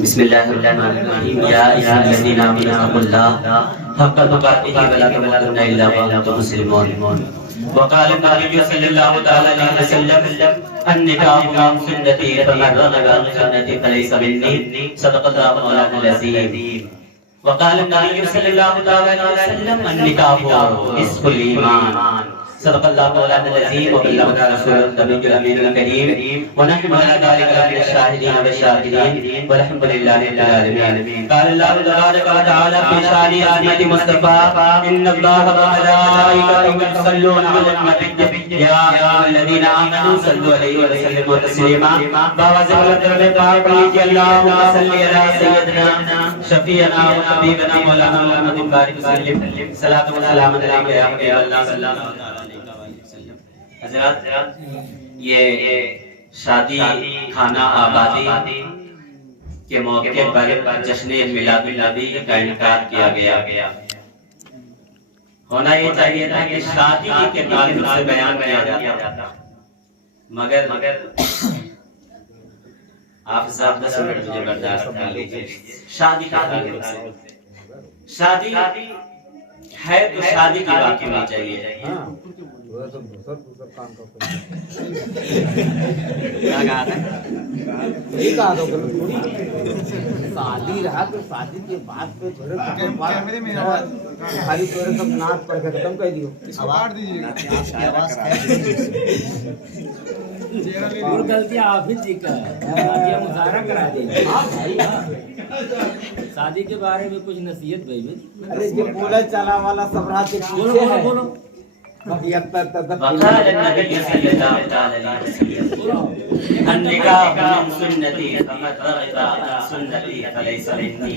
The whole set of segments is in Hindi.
बिस्मिल्लाहिर्रहमानिर्रहीम। या अय्युहल्लज़ीना आमनू तक़ुल्लाह हक़्क़ तुक़ातिही व ला तमूतुन्ना इल्ला व अंतुम मुस्लिमून। वक़ाल नबी सल्लल्लाहु तआला अलैहि वसल्लम अन्निकाहु मिन सुन्नती फमन रग़िबा अन सुन्नती फलैसा मिन्नी सदक़ल्लाहु मौलाना अज़ीम। वक़ाल नबी सल्लल्लाहु तआला अलैहि वसल्लम अन्निकाहु निस्फ़ुल ईमान सदक़ल्लाहु मौलाना अज़ीम व बल्लग़ना रसूलुल नबीयुल अमीनुल करीम व नहनु अला ज़ालिका मिनश शाहिदीन व शाकिरीन वल्हम्दुलिल्लाहि रब्बिल आलमीन। क़ाल अल्लाहु तबारक व तआला फ़ी शानि अज़मति मुस्तफ़ा इन्नल्लाहा व मलाइकतहु युसल्लूना अलन नबी या अय्युहल्लज़ीना आमनू सल्लु अलैहि व सल्लिमू तस्लीमा। बावज़ दरूद पाक पढ़िए अल्लाहुम्मा सल्लि अला सय्यिदना शफ़ीअना व हबीबना मौलाना मुहम्मद बारिक वसल्लिम सलातु व सलाम अलैका या हबीब अल्लाह सल्लल्लाहु अलैहि वसल्लम। हज़रत, ये शादी खाना आबादी के मौके पर जश्न मिलादुन नबी का इनकार किया गया। होना ये चाहिए था कि शादी के ताल्लुक से बयान किया जाता, मगर आप साहब 10 मिनट मुझे बर्दाश्त कर लीजिए। शादी का ताल्लुक से, शादी है तो शादी की बात होनी चाहिए। शादी रहा तो शादी के बाद पे थोड़े खाली थोड़े सब नाच पढ़ के खत्म कर दियो। और गलती हाफिज जी का मुजाहरा करा देंगे। हाँ भाई, शादी के बारे में कुछ नसीहत भाई। अरे ये बोला चला वाला सब रात के बोलो पीछे बोलो है। बोलो। वक़ाल नबी सल्लल्लाहु अलैहि वसल्लम अन्निकाहु मिन सुन्नती फमन रग़िबा अन सुन्नती फलैसा मिन्नी।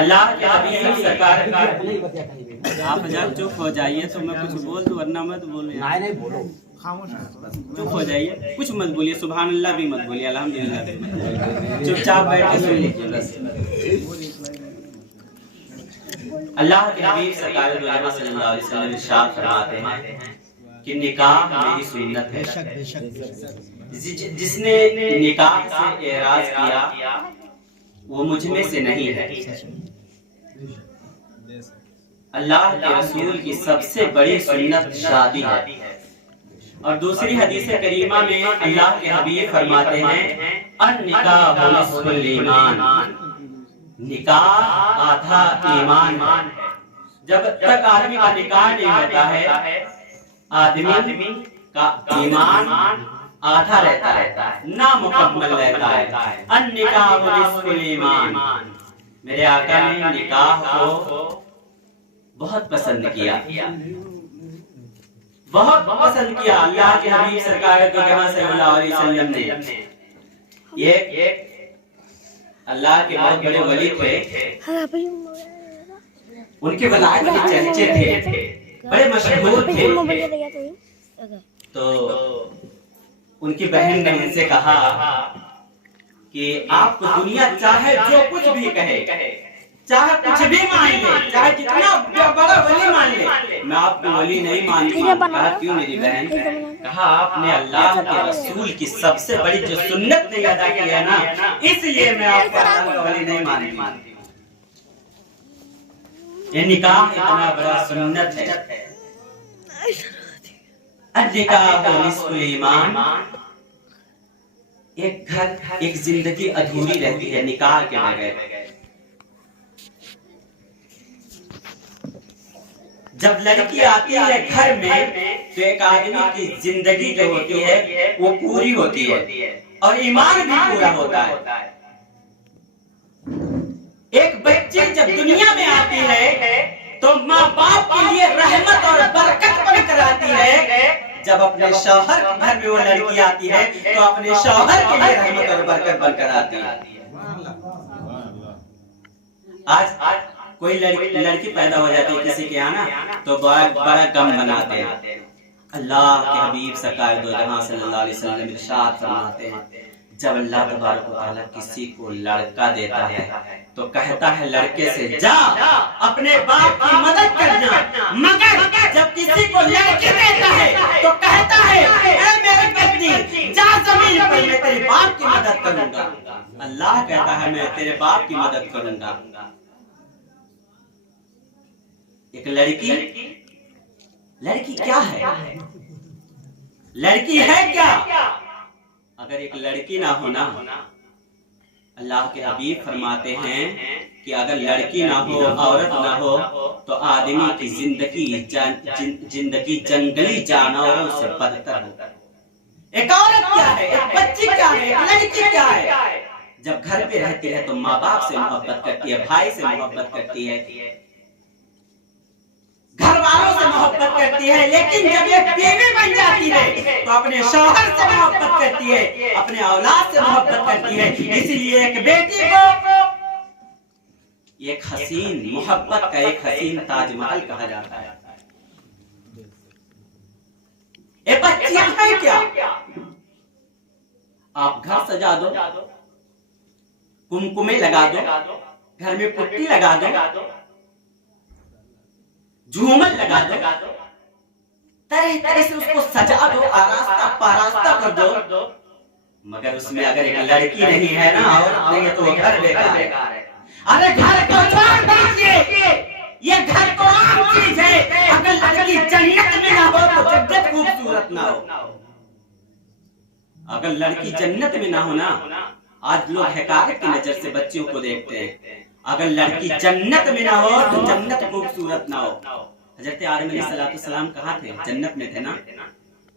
अल्लाह के हबीब सरकार, आप जब चुप हो जाइए तो मैं कुछ बोल दूं, वरना मत बोलो। नहीं बोलो, चुप हो जाइए, कुछ मत बोलिए, सुभान अल्लाह भी मत बोलिए, अल्हम्दुलिल्लाह भी मत बोलिए, चुपचाप बैठ के सुन लीजिए बस। अल्लाह के हबीब सरकार सल्लल्लाहु अलैहि वसल्लम इरशाद फरमाते हैं कि निकाह मेरी सुन्नत है। जिसने निकाह से एराज किया वो मुझ में से नहीं है। अल्लाह के रसूल की सबसे बड़ी सुन्नत शादी है। और दूसरी हदीस करीमा में अल्लाह के हबीब फरमाते हैं अन्निकाहु निस्फुल ईमान, निकाह आधा ईमान है। जब तक आदमी का निकाह नहीं होता है, आदमी का ईमान आधा रहता है, ना मुकम्मल रहता है। अन्निकाहु निस्फुल ईमान। मेरे आका ने निकाह को बहुत पसंद किया, बहुत पसंद किया। अल्लाह के हबीब सरकार सल्लल्लाहु अलैहि वसल्लम ने ये अल्लाह के बहुत बड़े वली थे, उनके वलायत के चर्चे थे, बड़े मशहूर थे। तो उनकी बहन ने उनसे कहा कि आपको दुनिया चाहे जो कुछ भी कहे, चाहे कुछ भी मान ले, चाहे कितना बड़ा वली मान ले, मैं आपको वली नहीं मानूंगा। कहा क्यों मेरी बहन? कहा आपने अल्लाह के रसूल की सबसे बड़ी जो सुन्नत नहीं अदा की है ना, इसलिए मैं आपको अल्लाह का वली नहीं मानती। ये निकाह इतना बड़ा सुन्नत है। अन्निकाहु निस्फुल ईमान। एक घर, एक जिंदगी अधूरी रहती है निकाह के बगैर। जब लड़की आती है घर में तो एक आदमी की जिंदगी जो होती है वो पूरी होती है और ईमान भी पूरा होता है। एक बच्ची जब दुनिया में आती है तो माँ बाप के लिए रहमत और बरकत बनकर आती है। जब अपने शौहर के घर में वो लड़की आती है तो अपने शौहर के लिए रहमत और बरकत बनकर आती है। आज कोई लड़की पैदा हो जाती है किसी के यहाँ ना, तो बड़ा गम मनाते हैं। अल्लाह के हबीब सरकार दो जहां सल्लल्लाहु अलैहि वसल्लम इरशाद फरमाते हैं, जब अल्लाह तबारक व तआला किसी को लड़का देता है तो कहता है लड़के से जा अपने बाप की मदद करना, मगर जब किसी को लड़की देता है तो कहता है ऐ मेरे पत्नी मदद करूंगा। अल्लाह कहता है मैं तेरे बाप की मदद करूंगा। एक लड़की क्या है? लड़की है क्या? अगर एक लड़की ना होना, अल्लाह के हबीब फरमाते हैं कि अगर लड़की ना हो, औरत ना हो, तो आदमी की जिंदगी जंगली जानवरों से बदतर हो। एक औरत क्या है? एक बच्ची क्या है? एक लड़की क्या है? जब घर पे रहती है तो माँ बाप से मोहब्बत करती है, भाई से मोहब्बत करती है, घर वालों से मोहब्बत करती है। लेकिन जब एक बीवी बन जाती है तो अपने शौहर से मोहब्बत करती है, अपने औलाद से मोहब्बत करती है। इसलिए एक बेटी को एक हसीन मोहब्बत का एक हसीन ताजमहल कहा जाता है। ये बच्चियां हैं क्या? आप घर सजा दो, कुमकुमे लगा दो, घर में पुट्टी लगा दो, झूमर लगा दो, तरह तरह से उसको सजा दो, आरास्ता पारास्ता कर दो, मगर उसमें अगर एक लड़की नहीं है ना, औरत नहीं है, तो वो घर बेकार है। अरे घर को छोड़ दीजिए, ये घर तो आम चीज है। अगर लड़की जन्नत में ना हो तो जन्नत खूबसूरत ना हो। अगर लड़की जन्नत में ना हो ना, आज लोग हकायत की नजर से बच्चियों को देखते हैं। अगर लड़की जन्नत में ना हो तो जन्नत खूबसूरत ना हो। हजरत आदम अलैहिस्सलाम कहाँ थे? जन्नत में थे ना।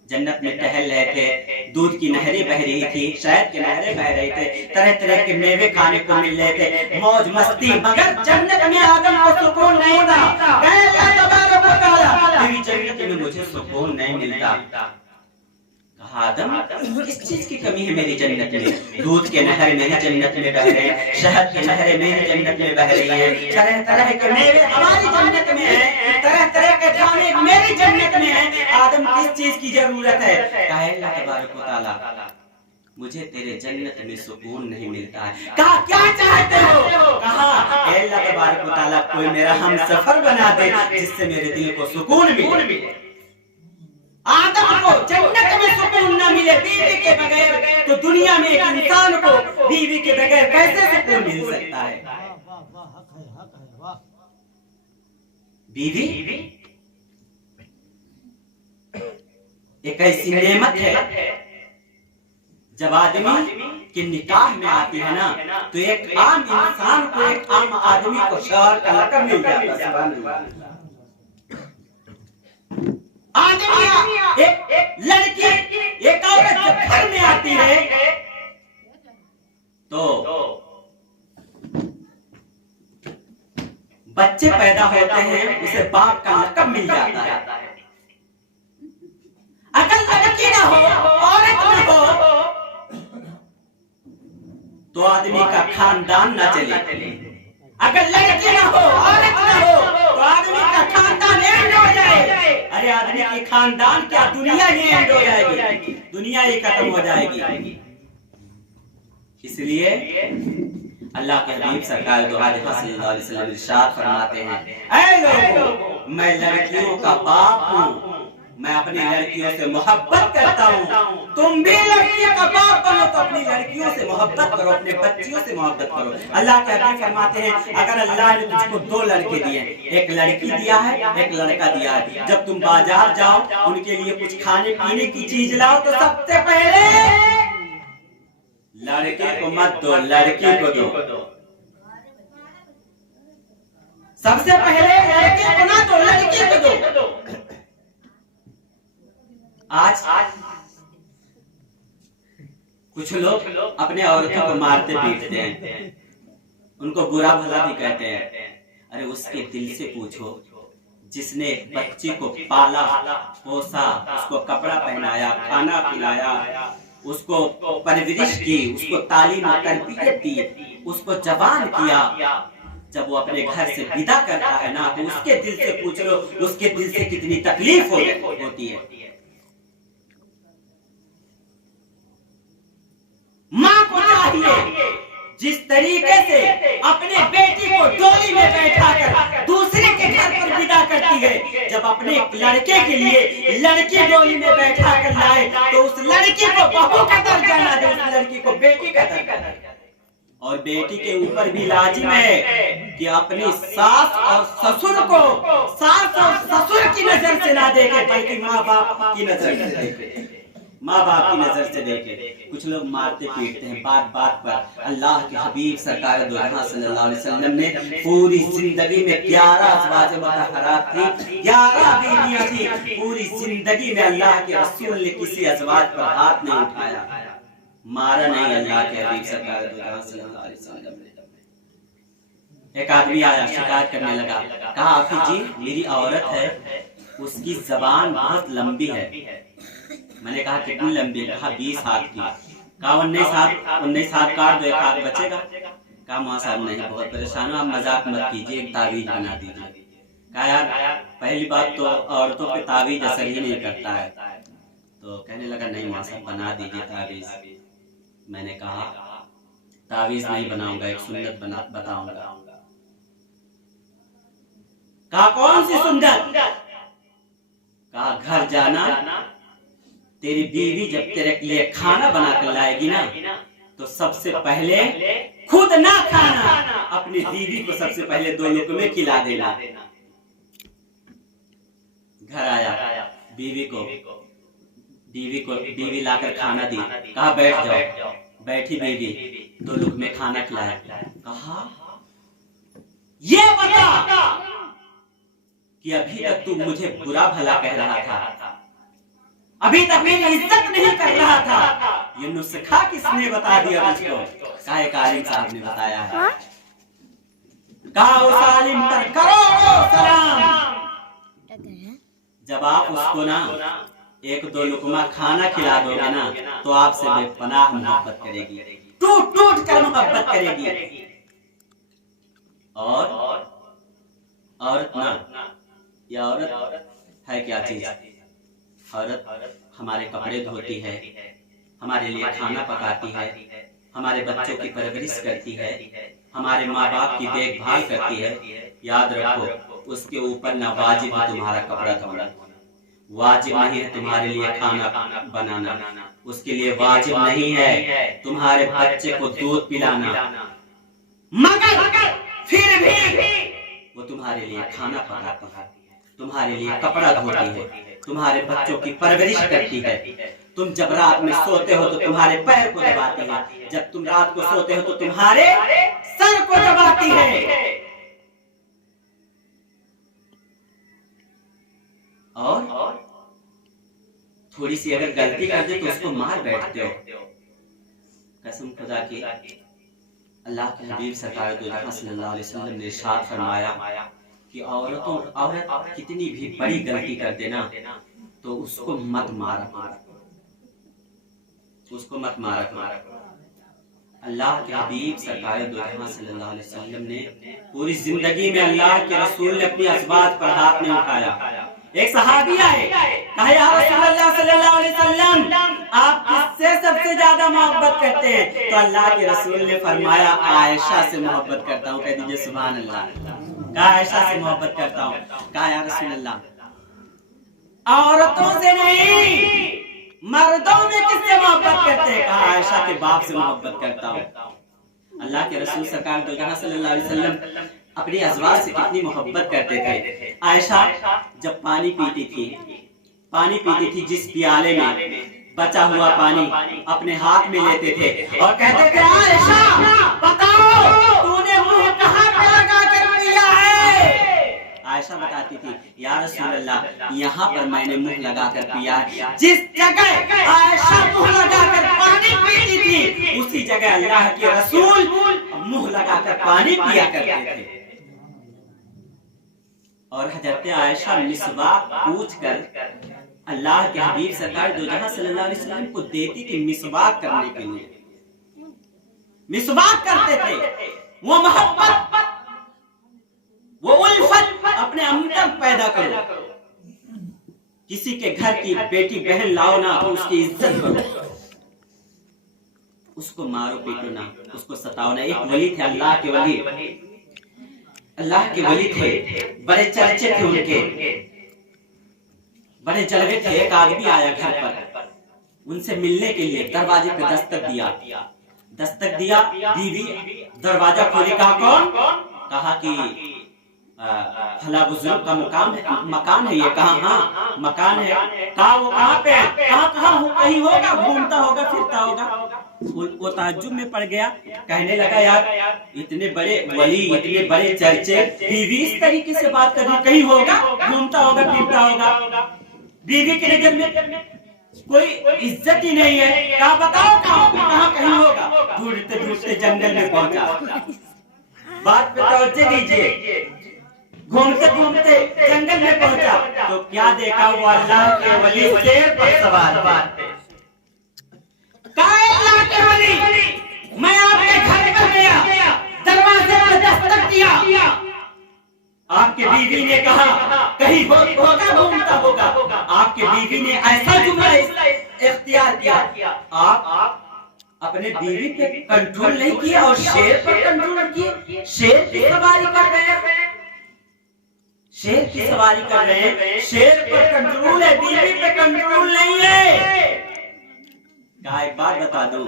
जन्नत में टहल रहे थे, दूध की नहरें बह रही थी, शहद की नहरें बह रही थे, तरह तरह के मेवे खाने को मिल रहे थे, मौज मस्ती। मगर जन्नत में आदम को सुकून नहीं था। तेरी जन्नत में मुझे सुकून नहीं मिलता। आदम, किस चीज की कमी है मेरी जन्नत में? दूध के नहर मेरी जन्नत में बह रहे हैं, शहद के नहरें मेरी जन्नत में बह रही हैं, तरह तरह के मेवे हमारी जन्नत में हैं, तरह तरह के खाने मेरी जन्नत में हैं। आदम, किस चीज की जरूरत है? कहा अल्लाह तबारक व तआला, मुझे तेरे जन्नत में सुकून नहीं मिलता है। कहा क्या चाहते हो? कहा अल्लाह तबारक व तआला कोई मेरा हम सफर बना दे जिससे मेरे दिल को सुकून मिले। आदम को जन्नत में सुकून न मिले बीवी के बगैर, तो दुनिया में एक इंसान को बीवी के बगैर कैसे सुकून मिल सकता है? बीवी एक ऐसी नेमत है, जब आदमी के निकाह में आती है ना, तो एक आम इंसान को, एक आम आदमी को शौहर का लक़ब मिल जाता है। आदमी, एक लड़की, एक औरत जब घर में आती है तो बच्चे पैदा होते हैं, उसे बाप का लक़ब मिल जाता है। अगर लड़की ना हो, औरत ना हो, तो आदमी का खानदान ना चले। अगर लड़की ना हो, औरत ना हो, तो आदमी का खानदान एंड हो जाए। अरे आदमी की खानदान क्या, दुनिया ही एंड हो जाएगी, दुनिया ही खत्म हो जाएगी। इसलिए अल्लाह के हबीब सरकार दो सल्लल्लाहु अलैहि वसल्लम इरशाद फरमाते हैं, ऐ लोगों, मैं लड़कियों का बाप हूँ, मैं अपनी लड़कियों से मोहब्बत करता हूँ। तुम भी लड़कियों का बाप बनो तो अपनी लड़कियों से मोहब्बत करो, अपने बच्चियों से मोहब्बत करो। अल्लाह के हबीब फरमाते हैं, अगर अल्लाह ने तुझको दो लड़के दिए, एक लड़की दिया है, एक लड़का दिया है, जब तुम बाजार जाओ, उनके लिए कुछ खाने पीने की चीज लाओ, तो सबसे पहले लड़के को मत दो, लड़की को दो। सबसे पहले लड़के को ना दो, लड़की को दो। आज कुछ लोग अपने औरतों को मारते पीटते हैं, उनको बुरा भला भी कहते हैं। अरे उसके दिल से पूछो, जिसने बच्चे को पाला पोसा, उसको कपड़ा पहनाया, खाना खिलाया, उसको परवरिश की, उसको तालीम और तरबियत दी, उसको जवान किया, जब वो अपने घर से विदा करता है ना, तो उसके दिल से पूछ लो, उसके दिल से कितनी तकलीफ होती है। माँ को चाहिए जिस तरीके से अपने बेटी को डोली में बैठाकर दूसरे के घर पर विदा करती है, जब अपने लड़के के लिए लड़की डोली में बैठा कर लाए, तो उस लड़की को बहू का दर्जा ना दे, उस लड़की को बेटी का दर्जा दे। और बेटी के ऊपर भी लाजिम है कि अपनी सास और ससुर को सास और ससुर की नजर से ना देखे, बल्कि माँ बाप की नजर से देखे, माँ बाप की नजर से देखे। कुछ लोग मारते पीटते हैं बात बात पर। अल्लाह के हबीब सरकार दो जहां सल्लल्लाहु अलैहि वसल्लम ने पूरी जिंदगी में 11 अज़वाज मुतहहरात थी, 11 बीवियां थी। पूरी जिंदगी में अल्लाह के रसूल ने किसी अज़वाज पर हाथ नहीं उठाया, मारा नहीं अल्लाह के हबीब सरकार दो जहां सल्लल्लाहु अलैहि वसल्लम ने। एक आदमी आया, शिकायत करने लगा, कहा आफिद जी मेरी औरत है, उसकी जबान बहुत लंबी है। मैंने कहा कितनी लंबी है? कहा 20 हाथ की। कहा 19 हाथ काट दो, एक हाथ बचेगा। कहा मां साहब नहीं, बहुत परेशान हूं, आप मजाक मत कीजिए, एक तावीज बना दीजिए। कहा यार पहली बात तो औरतों पे तावीज असर ही नहीं करता है। तो कहने लगा नहीं मां साहब बना दीजिए तावीज। मैंने कहा तावीज नहीं बनाऊंगा, एक सुन्नत बताऊंगा। कहा कौन सी सुन्नत? कहा घर जाना, तेरी बीवी जब तेरे लिए खाना बना कर लाएगी ना, तो सबसे पहले खुद ना खाना, अपनी बीवी को सबसे पहले 2 लुक़मे खिला देना। घर आया, बीवी लाकर खाना दी। कहा बैठ जाओ। बैठी बीवी, 2 लुक़मे खाना खिलाया। कहा ये बता कि अभी तक तू मुझे बुरा भला कह रहा था, अभी तक मेरी इज्जत नहीं कर रहा था, ये नुस्खा किसने बता दिया तुझको? कहा एक आलिम साहब ने बताया है। कहा उस आलिम पर करोड़ों सलाम। जब आप उसको ना 1-2 लुक़मा खाना खिला दोगे ना, तो आपसे बेपनाह मोहब्बत करेगी, टूट टूट कर मोहब्बत करेगी। और औरत ना, ये औरत है क्या चीज? औरत हमारे कपड़े धोती है, हमारे लिए खाना पकाती है, हमारे बच्चों की परवरिश करती है, हमारे माँ बाप की देखभाल करती है। याद रखो उसके ऊपर ना वाजिब है तुम्हारा कपड़ा धोना, वाजिब नहीं है तुम्हारे लिए खाना बनाना, उसके लिए वाजिब नहीं है तुम्हारे बच्चे को दूध पिलाना, मगर फिर भी वो तुम्हारे लिए खाना पकाती है, तुम्हारे लिए कपड़ा धोती है, तुम्हारे बच्चों की परवरिश करती है। तुम जब रात में सोते हो तो तुम्हारे पैर को दबाती है, जब तुम रात को सोते हो तो तुम्हारे सर को दबाती है। और थोड़ी सी अगर गलती कर दे तो उसको मार बैठते हो। कसम खुदा की, अल्लाह के हबीब सरकार दो जहां सल्लल्लाहु अलैहि वसल्लम ने इरशाद फरमाया कि औरत कितनी भी बड़ी गलती कर देना तो उसको मत मारा, उसको मत मारा। अल्लाह के हबीब सरकार दो जहां सल्लल्लाहु अलैहि वसल्लम ने पूरी जिंदगी में अल्लाह के रसूल ने अपनी अज़वाज पर हाथ नहीं उठाया। एक सहाबी आए, कहा या रसूलल्लाह सल्लल्लाहु अलैहि वसल्लम आप किससे सबसे ज्यादा मोहब्बत करते हैं? तो अल्लाह के रसूल ने फरमाया आयशा से मोहब्बत करता हूँ। कह दीजिए सुभान अल्लाह। कहा आयशा से मोहब्बत करता हूँ। कहा या रसूलल्लाह औरतों से नहीं मर्दों में किससे मोहब्बत करते हैं? कहा आयशा के बाप से मोहब्बत करता हूँ। अल्लाह के रसूल सरकार दो जहां सल्लल्लाहु अलैहि वसल्लम अपनी अज़वाज से कितनी मोहब्बत करते थे। आयशा जब पानी पीती थी जिस प्याले में बचा हुआ पानी अपने हाथ में लेते थे और कहते थे आयशा बताओ तूने मुंह कहां पे लगा कर पिया है? आयशा बताती थी या रसूलल्लाह यहाँ पर मैंने मुंह लगा कर पिया है। जिस जगह आयशा मुंह लगा कर पानी पीती थी उसी जगह अल्लाह के रसूल मुंह लगा कर पानी पिया करते थे। और हजरत आयशा मिसवाक पूछ कर अल्लाह के हबीब सरकार दो जहां सल्लल्लाहु अलैहि वसल्लम को देती थी मिसवाक करने के लिए। मिसवाक करते थे। वो मोहब्बत, वो उल्फत अपने अंदर पैदा करो। किसी के घर की बेटी बहन लाओ ना तो उसकी इज्जत करो, उसको मारो पीटो ना, उसको सताओ ना। एक वली थे अल्लाह के वली, अल्लाह के वली थे, बड़े चर्चे थे उनके, बड़े जलवे थे। एक आदमी आया घर पर, उनसे मिलने के लिए दरवाजे पे दस्तक दिया। बीवी दरवाजा खोली, कहा कौन? कहा कि फला बुजुर्ग का मकान है ये। कहा हाँ मकान है। कहा वो कहाँ पे है? कहाँ कहीं होगा, घूमता होगा फिरता होगा। वो ताज्जुब में पड़ गया, कहने लगा यार इतने बड़े वली, इतने बड़े चर्चे, बीवी इस तरीके से बात कर रही, कहीं होगा, घूमता होगा फिरता होगा। बीवी के नजर में कोई इज्जत ही नहीं है। कहा बताओ कहाँ कहीं होगा। ढूंढते ढूंढते जंगल में पहुंचा। बात पे तवज्जो दीजिए। घूमते घूमते जंगल में पहुंचा तो क्या देखा? वो अल्लाह के वली शेर पर सवार थे। अल्लाह के वली, मैं आपके घर पर गया, दरवाजे पर दस्तक दिया। आपके बीवी ने कहा कहीं होगा, घूमता होगा। आपके बीवी ने ऐसा जुमला इख्तियार किया, आप अपने बीवी पे कंट्रोल नहीं किया और शेर पर कंट्रोल किए। शेर की सवारी कर रहे हैं, शेर की सवारी कर रहे हैं। शेर पर कंट्रोल है, बीवी पे कंट्रोल नहीं है। क्या एक बात बता दूं,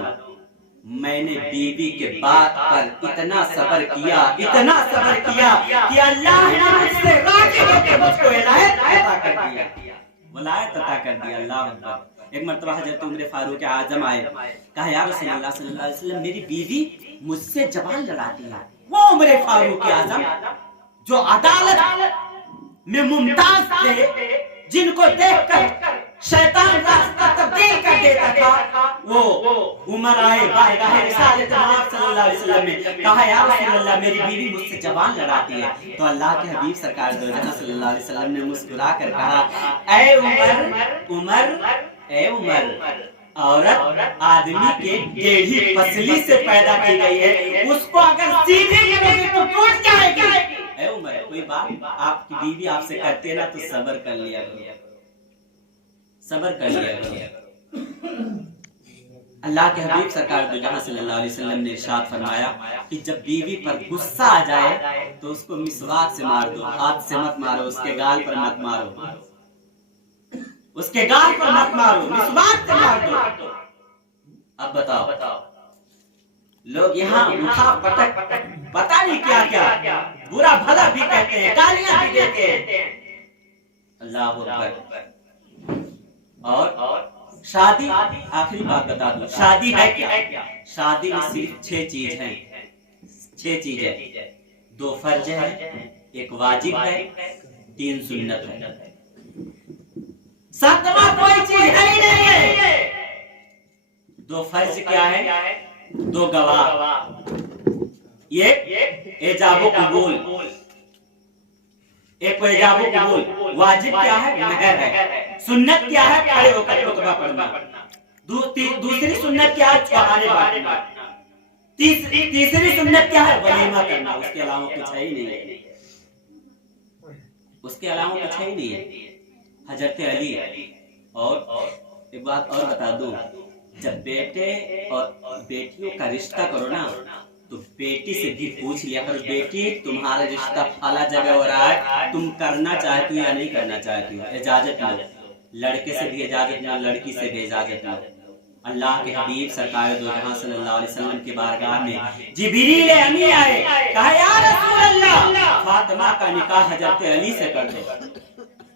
मैंने बीवी के बात पर इतना सब्र किया कि अल्लाह ने मुझसे राजी होकर मुझको हिदायत अता कर दिया। अल्लाह अकबर। एक मर्तबा हजरत उमर फारूक आजम आए, कहा या रसूलल्लाह सल्लल्लाहु अलैहि वसल्लम मेरी बीवी मुझसे जबान लड़ाती है। वो उमर फारूक आजम जो अदालत में मुमताज थे, जिनको देखकर शैतान रास्ता तब्दील कर देता था, वो उमर आए बारगाह रिसालत सल्लल्लाहु अलैहि वसल्लम ने कहा या रसूलल्लाह मेरी बीवी मुझसे जबान लड़ाती है। तो अल्लाह के हबीब सरकार दो जहां सल्लल्लाहु अलैहि वसल्लम ने मुस्कुरा कर कहा ऐ उमर, औरत आदमी के टेढ़ी पसली से पैदा की गई है, उसको अगर सीधी करोगे तो टूट जाएगी। ऐ उमर, कोई बात आपकी बीवी आपसे करते ना तो सब्र कर लिया करो। अल्लाह के हबीब सरकार दो जहां सल्लल्लाहु अलैहि वसल्लम ने इरशाद फरमाया कि जब बीवी पर गुस्सा आ जाए तो उसको मिसवाक से मार दो, हाथ से मत मारो, उसके गाल पर मत मारो, उसके गाल पर मत मारो, मिसवाक से मार दो। अब बताओ लोग यहाँ उठा पटक पता नहीं क्या क्या बुरा भला भी कहते हैं, गालियां भी देते हैं। अल्लाह अकबर। और शादी, आखिरी बात बता दूं, शादी है क्या? शादी में सिर्फ 6 चीज हैं, 6 चीजें। 2 फर्ज है, 1 वाजिब है, 3 सुन्नत है, 7वां कोई चीज है ही नहीं है। 2 फर्ज क्या है? 2 गवाह, ये एजाबो कबूल, एक एजाबो कबूल। वाजिब क्या है? महर है। सुन्नत क्या है? खड़े होकर खुतबा पढ़ना। दूसरी सुन्नत क्या है? चौहाने बांटना। तीसरी सुन्नत क्या है? वलीमा करना। उसके अलावा कुछ है ही नहीं है, उसके अलावा कुछ है ही नहीं है। हजरत अली। और एक बात और बता दूं, जब बेटे और बेटियों का रिश्ता करो ना तो बेटी से भी पूछ लिया करो, बेटी तुम्हारा रिश्ता फला जगह हो रहा है, तुम करना चाहती हो या नहीं करना चाहती हो, इजाजत लो। लड़के से भी इजाजत लो, लड़की से भी इजाजत लो। अल्लाह के हबीब सरकार दो जहां सल्लल्लाहु अलैहि वसल्लम के बारगाह में जिब्रील अमीन आए, कहा या रसूल अल्लाह फातिमा का निकाह हजरत अली से कर दो।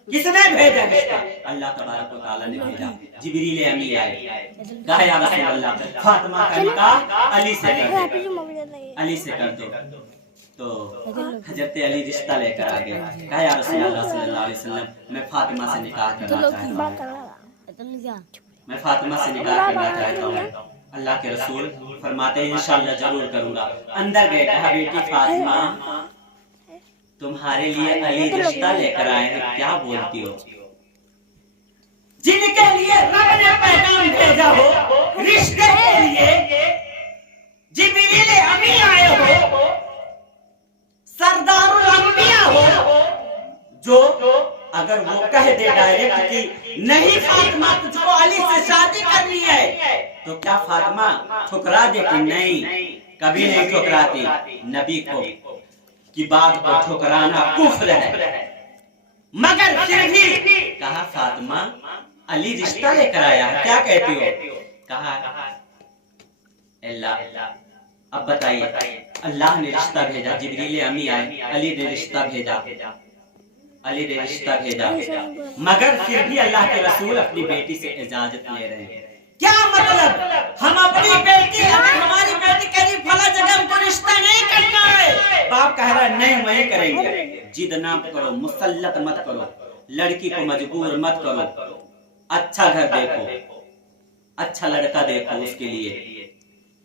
किसने भेजा? अल्लाह तबारक व तआला ने भेजा। जिब्रील अमीन आए, कहा या रसूल अल्लाह फातिमा का निकाह अली से कर दो, अली से कर दो। तो हजरत अली रिश्ता लेकर आ गए, कहा या रसूल अल्लाह सल्लल्लाहु अलैहि वसल्लम मैं फातिमा से निकाह करना चाहता हूं, मैं फातिमा से निकाह करना चाहता हूं। अल्लाह के रसूल फरमाते हैं इंशाअल्लाह जरूर करूंगा। अंदर गए, कहा बेटी फातिमा तुम्हारे लिए अली रिश्ता लेकर आए हैं, क्या बोलती हो? जिनके लिए रब ने पैगाम भेजा हो, रिश्ते के लिए जिब्रील अमीन आए हो, सरदारुल अंबिया हो, जो अगर वो कह दे डायरेक्ट कि नहीं फातिमा तुझको अली से शादी करनी है, तो क्या फातिमा ठुकरा देती? नहीं, कभी नहीं ठुकराती। नबी को की बात को ठुकराना कुफ्र है, मगर फिर भी कहा फातिमा अली रिश्ता लेकर आया है, क्या कहती हो? कहा अल्लाह, अब बताइए, अल्लाह ने रिश्ता भेजा, जिब्रील अमी आए, अली ने रिश्ता भेजा, अली ने रिश्ता भेजा, मगर फिर भी अल्लाह के रसूल अपनी बेटी से इजाजत ले रहे हैं। क्या मतलब? हम अपनी बेटी, अगर हमारी बेटी कहीं फला जगह हमको रिश्ता नहीं करना है, बाप कह रहा है नहीं वही करेंगे। जिद ना करो, मुसल्लत मत करो, लड़की को मजबूर मत करो, अच्छा घर देखो, अच्छा लड़का देखो उसके लिए,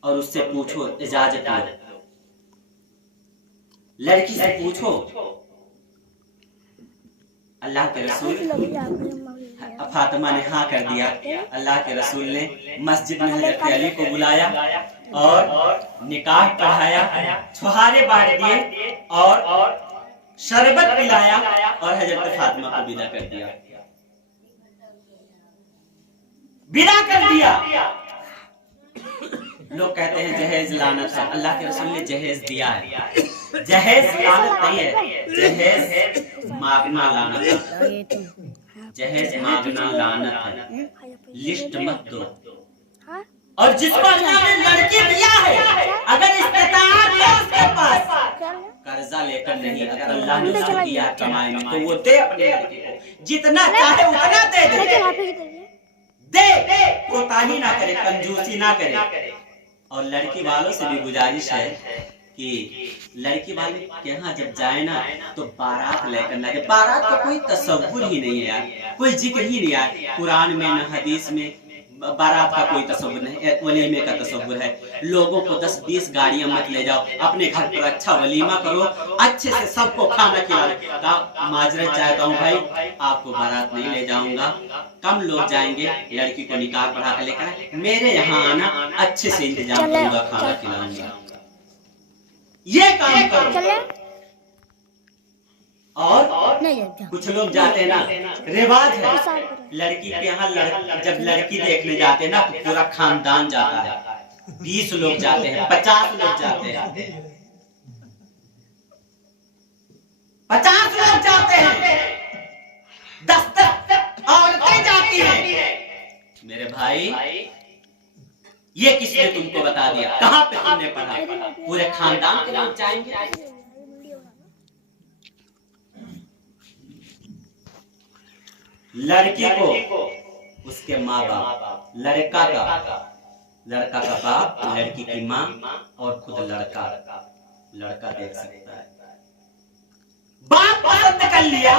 और उससे पूछो इजाजत लो, लड़की से पूछो। अल्लाह के रसूल, फातिमा ने हाँ कर दिया। अल्लाह के रसूल ने मस्जिद में हजरत अली को बुलाया और निकाह पढ़ाया, छुहारे बांट दिए और शरबत पिलाया और हजरत फातिमा को विदा कर दिया, विदा कर दिया। लोग कहते हैं जहेज लानत है, अल्लाह के रसूल ने जहेज दिया है। जहेज लानत नहीं है, जहेज मांगना लानत है, जहेज मांगना लानत है, लिस्ट मत दो। और जिसको अल्लाह ने लड़की दिया है, अगर इस्तेताअत है उसके पास, कर्जा लेकर नहीं, अगर अल्लाह ने उसको दिया कमाई में तो वो दे अपने लड़की को, जितना चाहे उतना दे, कोताही ना करे, कंजूसी ना करे। और लड़की वालों से भी गुजारिश है कि लड़की वाले के यहाँ जब जाए ना तो बारात लेकर ना जाए। बारात का कोई तसव्वुर ही नहीं है यार, कोई जिक्र ही नहीं है कुरान में, न हदीस में बारात का कोई तसव्वुर नहीं, वलीमे का तसव्वुर है। लोगों को 10-20 गाड़ियां मत ले जाओ, अपने घर पर अच्छा वलीमा करो, अच्छे से सबको खाना खिलाओ। माजरत चाहता हूँ भाई, आपको बारात नहीं ले जाऊंगा, कम लोग जाएंगे, लड़की को निकाह पढ़ा कर लेकर मेरे यहाँ आना, अच्छे से इंतजाम करूंगा, खाना खिलाऊंगा, ये काम करो। और कुछ लोग जाते हैं ना, रिवाज है लड़की के यहाँ, जब लड़की देखने जाते हैं ना तो पूरा खानदान जाता है, 20 लोग जाते हैं, 50 लोग जाते हैं, 50 लोग जाते हैं, 10 औरतें जाती हैं। मेरे भाई, ये किसने तुमको बता दिया? कहाँ पे तुमने पढ़ा? पूरे खानदान के लोग जाएंगे। लड़की को उसके माँ बाप, लड़का का बाप, लड़की की माँ और खुद लड़का देख सकता है। बाप पसंद कर लिया,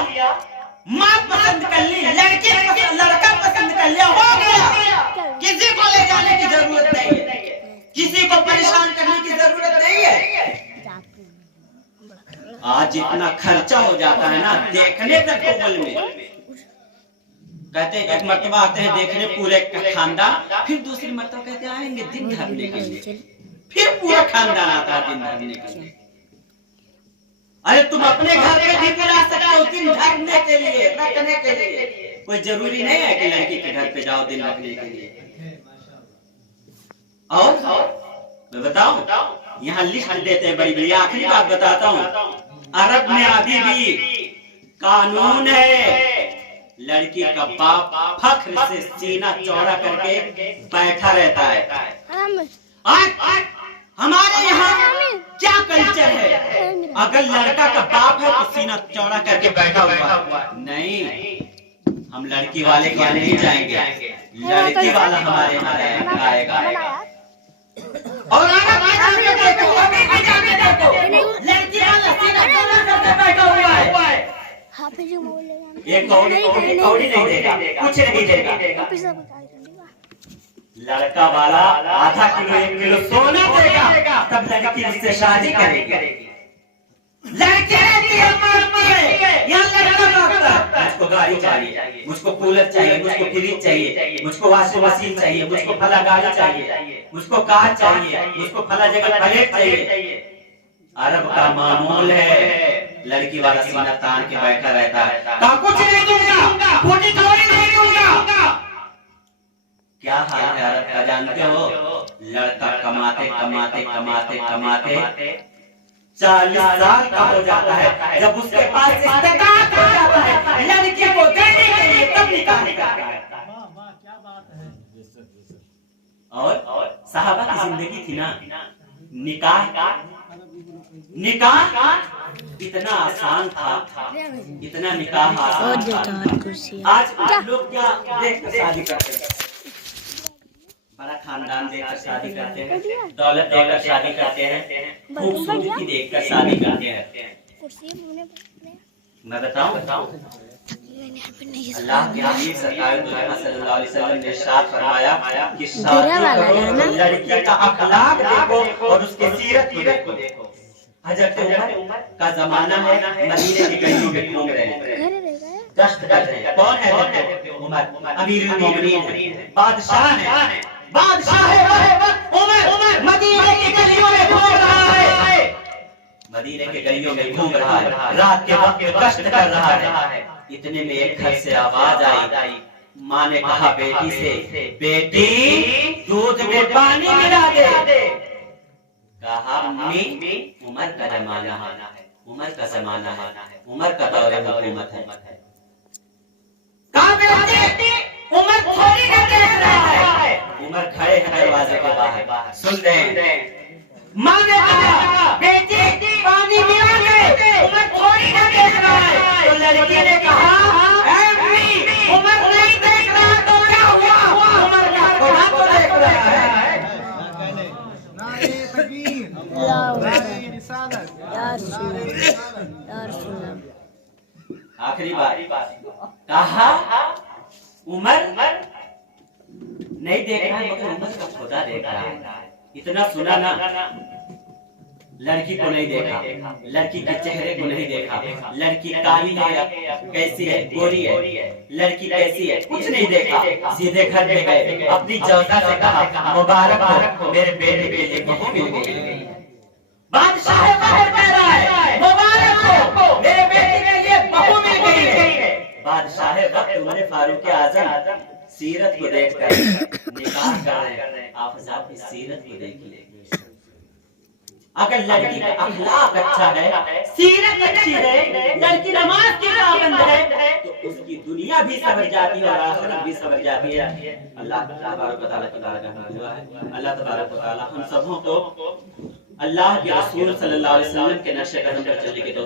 माँ पसंद कर ली, लड़का पसंद कर लिया, हो गया। किसी को ले जाने की जरूरत नहीं है, किसी को परेशान करने की जरूरत नहीं है। आज इतना खर्चा हो जाता है ना देखने तक कोमल में। कहते हैं एक मर्तबा आते हैं देखने पूरे खानदान, फिर दूसरी मर्तबा कहते हैं आएंगे दिन धरने के लिए, फिर पूरा खानदान आता है दिन धरने के लिए। अरे तुम अपने घर पे भी बुला सकते हो दिन धरने के लिए, रखने के लिए, कोई जरूरी नहीं है कि लड़की के घर पे जाओ दिन रखने के लिए। और मैं बताऊं, यहाँ लिस्ट देते हैं बड़ी बड़ी। आखिरी बात बताता हूँ, अरब में अभी भी कानून है, लड़की का बाप फख्र से सीना चौड़ा करके बैठा रहता है। आज हमारे यहाँ क्या कल्चर है, अगर लड़का का बाप है तो सीना चौड़ा करके बैठा हुआ नहीं। हम लड़की वाले के यहाँ नहीं जाएंगे, लड़की वाला हमारे यहाँ आएगा। और देखो, अभी भी जाके देखो, लड़की वाला सीना चौड़ा करके बैठा हुआ है। एक कौड़ी नहीं देगा, कुछ नहीं देगा। लड़का वाला आधा किलो 1 किलो सोना देगा, तब लड़की उससे शादी करेगी। लड़की यहाँ लड़का मांगता है, मुझको गाड़ी चाहिए, मुझको कूलर चाहिए, मुझको फ्रिज चाहिए, मुझको वॉशिंग मशीन चाहिए, मुझको फला गाड़ी चाहिए, मुझको कार चाहिए, मुझको फला जगह प्लेट चाहिए। अरब का मामूल है, लड़की वाला सीना तान के बैठा रहता है, कुछ नहीं दूंगा, फूटी कौड़ी नहीं दूंगा। क्या हाल है अरब का जानते हो? लड़का कमाते कमाते कमाते कमाते 40 साल का हो जाता है, जब उसके पास इस्तेताअत हो जाता है लड़की को देने के लिए, तब निकाह करता है। और साहबा की जिंदगी थी ना, निकाह इतना आसान था, इतना निकाह आसान था। आज लोग क्या देख कर शादी करते हैं, बड़ा खानदान देखकर शादी करते हैं, दौलत देखकर शादी करते हैं, खूबसूरती देखकर शादी करते हैं। मैं बताऊं अल्लाह के हबीब सरकार दो जहां सल्लल्लाहु अलैहि वसल्लम ने इरशाद फरमाया कि शादी करो, लड़की का अखलाक देखो और उसकी सीरत को देखो। हजरत उमर का जमाना है, मदीने की गलियों में घूम रहे हैं, गश्त कर रहे हैं। कौन है हजरत उमर? अमीरुल मोमिनीन है, बादशाह है, बादशाह है उमर मदीने की गलियों में घूम रहा है, मदीने के गलियों में घूम रहा है, रात के वक्त गश्त कर रहा है। इतने में एक घर से आवाज आई, माँ ने कहा बेटी से, बेटी दूध में पानी मिला दे। कहा अम्मी उमर का जमाना है, उमर का जमाना है, उमर का दौर हुकूमत है। कहा बेटी उमर थोड़ी ना देख रहा है। उमर खड़े हैं दरवाजे के बाहर, सुन रहे हैं। माँ ने कहा बेटी पानी मिला दे, उमर थोड़ी ना देख रहा है। तो लड़की ने कहा अम्मी उमर नहीं देख रहा तो क्या हुआ, उमर का खुदा तो देख रहा है। आखिरी बात कहा उमर नहीं देख रहा है मगर उमर का खुदा देख रहा है। इतना सुना ना, लड़की को नहीं देखा, लड़की के चेहरे को नहीं देखा, लड़की काली है कैसी है, गोरी है, लड़की कैसी है, कुछ नहीं देखा। सीधे घर में गए, अपनी जौजा से कहा मुबारक हो मेरे बेटे के लिए बहू मिल गई। बादशाह बाहर कह रहा है मुबारक हो मेरे बेटे के लिए बहू मिल गई है। बादशाह वक्त उमर फारूक आजम सीरत को देखकर निकाह कर रहे हैं। आप साहब की सीरत को देखिए, अगर लड़की का अखलाक अच्छा है, सीरत अच्छी है, लड़की नमाज की पाबंद है, तो उसकी दुनिया भी सवर जाती है और आखिरत भी सवर जाती है। अल्लाह तबारक व तआला का दुआ है, अल्लाह तबारक व तआला हम सबों को अल्लाह के रसूल सल्लल्लाहु अलैहि वसल्लम के नक्शे कदम पर चलने की तौफीक